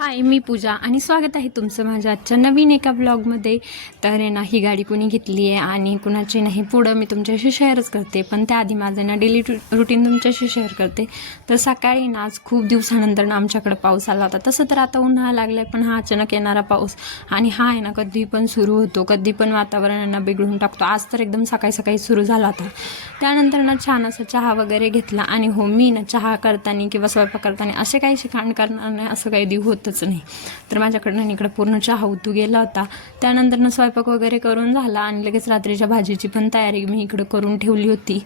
हाय, मी पूजा आणि स्वागत आहे तुमचं माझ्या आजच्या नवीन एका ब्लॉगमध्ये. तर ना ही गाडी कुणी घेतली आहे आणि कुणाची नाही पुढं मी तुमच्याशी शेअरच करते. पण त्याआधी माझं ना डेली रुटीन तुमच्याशी शेअर करते. तर सकाळी ना आज खूप दिवसानंतर ना आमच्याकडे पाऊस आला होता. तसं तर आता उन्हाळा लागला आहे, पण हा अचानक येणारा पाऊस आणि हा आहे ना कधी पण सुरू होतो, कधी पण वातावरणांना बिघडून टाकतो. आज तर एकदम सकाळी सकाळी सुरू झाला होता. त्यानंतर ना छान असं चहा वगैरे घेतला आणि हो मी ना चहा करताना किंवा स्वयंपाक करताना असे काही शिकाण करणार नाही, असं काही होतच नाही. तर माझ्याकडनं इकडं पूर्ण चहा उतू गेला होता. त्यानंतर स्वयंपाक वगैरे करून झाला आणि लगेच रात्रीच्या भाजीची पण तयारी मी इकडं करून ठेवली होती.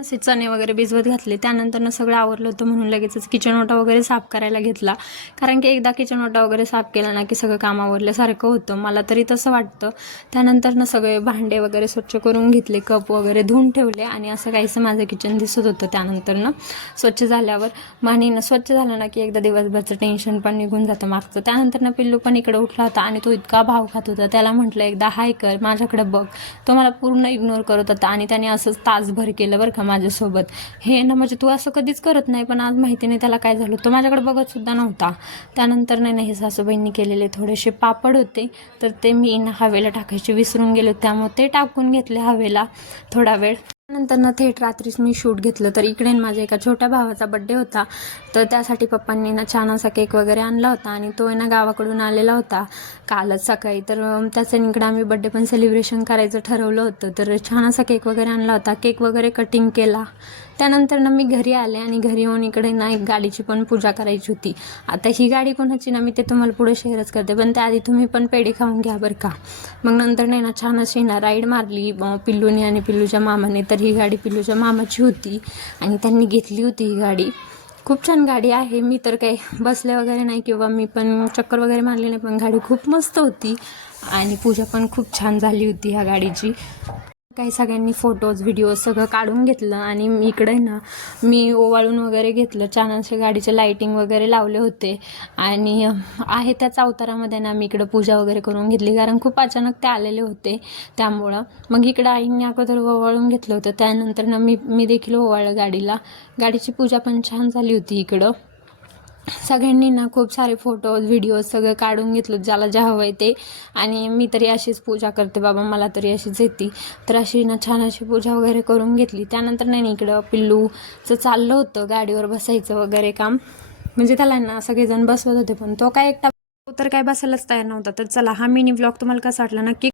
असे चणे वगैरे भिजवत घातले. त्यानंतर सगळं आवरलं होतं म्हणून लगेचच किचन ओटा वगैरे साफ करायला घेतला. कारण की एकदा किचन ओटा वगैरे साफ केला ना की सगळं काम आवरल्यासारखं होतं, मला तरी तसं वाटतं. त्यानंतर सगळे भांडे वगैरे स्वच्छ करून घेतले, कप वगैरे धुवून ठेवले आणि असं काहीसं माझं किचन दिसत होतं. त्यानंतर स्वच्छ झाल्यावर आणि स्वच्छ झालं ना की एकदा दिवसभरचं टेन्शन पण निघून जातं मागचं. त्यानंतर पिल्लू पण इकडे उठला होता आणि तो इतका भाव खात होता. त्याला म्हटलं एकदा हाय कर, माझ्याकडे बघ. तो मला पूर्ण इग्नोर करत होता आणि त्याने असंच तासभर केलं बरं का माझ्यासोबत. हे ना म्हणजे तू असं कधीच करत नाही, पण आज माहिती नाही त्याला काय झालं, तो माझ्याकडे बघत सुद्धा नव्हता. त्यानंतर नाही हे सासूबाईंनी केलेले थोडेसे पापड होते, तर ते मी हवेला टाकायचे विसरून गेले, त्यामुळे ते टाकून घेतले हवेला थोडा वेळ. नंतर थेट रात्रीच मी शूट घेतलं. तर इकडे माझ्या एका छोट्या भावाचा बड्डे होता, तर त्यासाठी पप्पांनी छान असा केक वगैरे आणला होता आणि तो गावाकडून आलेला होता कालच सकाळी. तर त्याचं इकडे आम्ही बड्डे पण सेलिब्रेशन करायचं ठरवलं होतं. तर छान असा केक वगैरे आणला होता, केक वगैरे कटिंग केला. त्यानंतर मी घरी आले आणि घरी येऊन इकडे एक गाडीची पण पूजा करायची होती. आता ही गाडी कोणाची मी ते तुम्हाला पुढे शेअरच करते, पण त्याआधी तुम्ही पण पेढे खाऊन घ्या बरं का. मग नंतर छान अशी राईड मारली पिल्लूने आणि पिल्लूच्या मामाने. तर ही गाडी पिल्लूच्या मामाची होती आणि त्यांनी घेतली होती ही गाडी. खूप छान गाडी आहे. मी तर काही बसले वगैरे नाही किंवा मी पण चक्कर वगैरे मारली नाही, पण गाडी खूप मस्त होती आणि पूजा पण खूप छान झाली होती ह्या गाडीची. काही सगळ्यांनी फोटोज व्हिडिओज सगळं काढून घेतलं आणि इकडे मी ओवाळून वगैरे घेतलं. छान असे गाडीचे लाईटिंग वगैरे लावले होते आणि आहे त्याच अवतारामध्ये मी इकडं पूजा वगैरे करून घेतली, कारण खूप अचानक ते आलेले होते त्यामुळं. मग इकडं आईंनी अगोदर ओवाळून घेतलं होतं, त्यानंतर मी देखील ओवाळलं गाडीला. गाडीची पूजा पण छान झाली होती. इकडं सगळ्यांनी खूप सारे फोटोज व्हिडिओज सगळं काढून घेतलं, ज्याला जे हवं आहे ते. आणि मी तरी अशीच पूजा करते बाबा, मला तरी अशीच येते. तर अशी छान अशी पूजा वगैरे करून घेतली. त्यानंतर इकडं पिल्लूचं चाललं होतं गाडीवर बसायचं वगैरे काम, म्हणजे त्याला सगळेजण बसवत होते, पण तो काय एकटा तर काय बसायलाच तयार नव्हता. तर चला, हा मिनी व्लॉग तुम्हाला कसा वाटला नक्की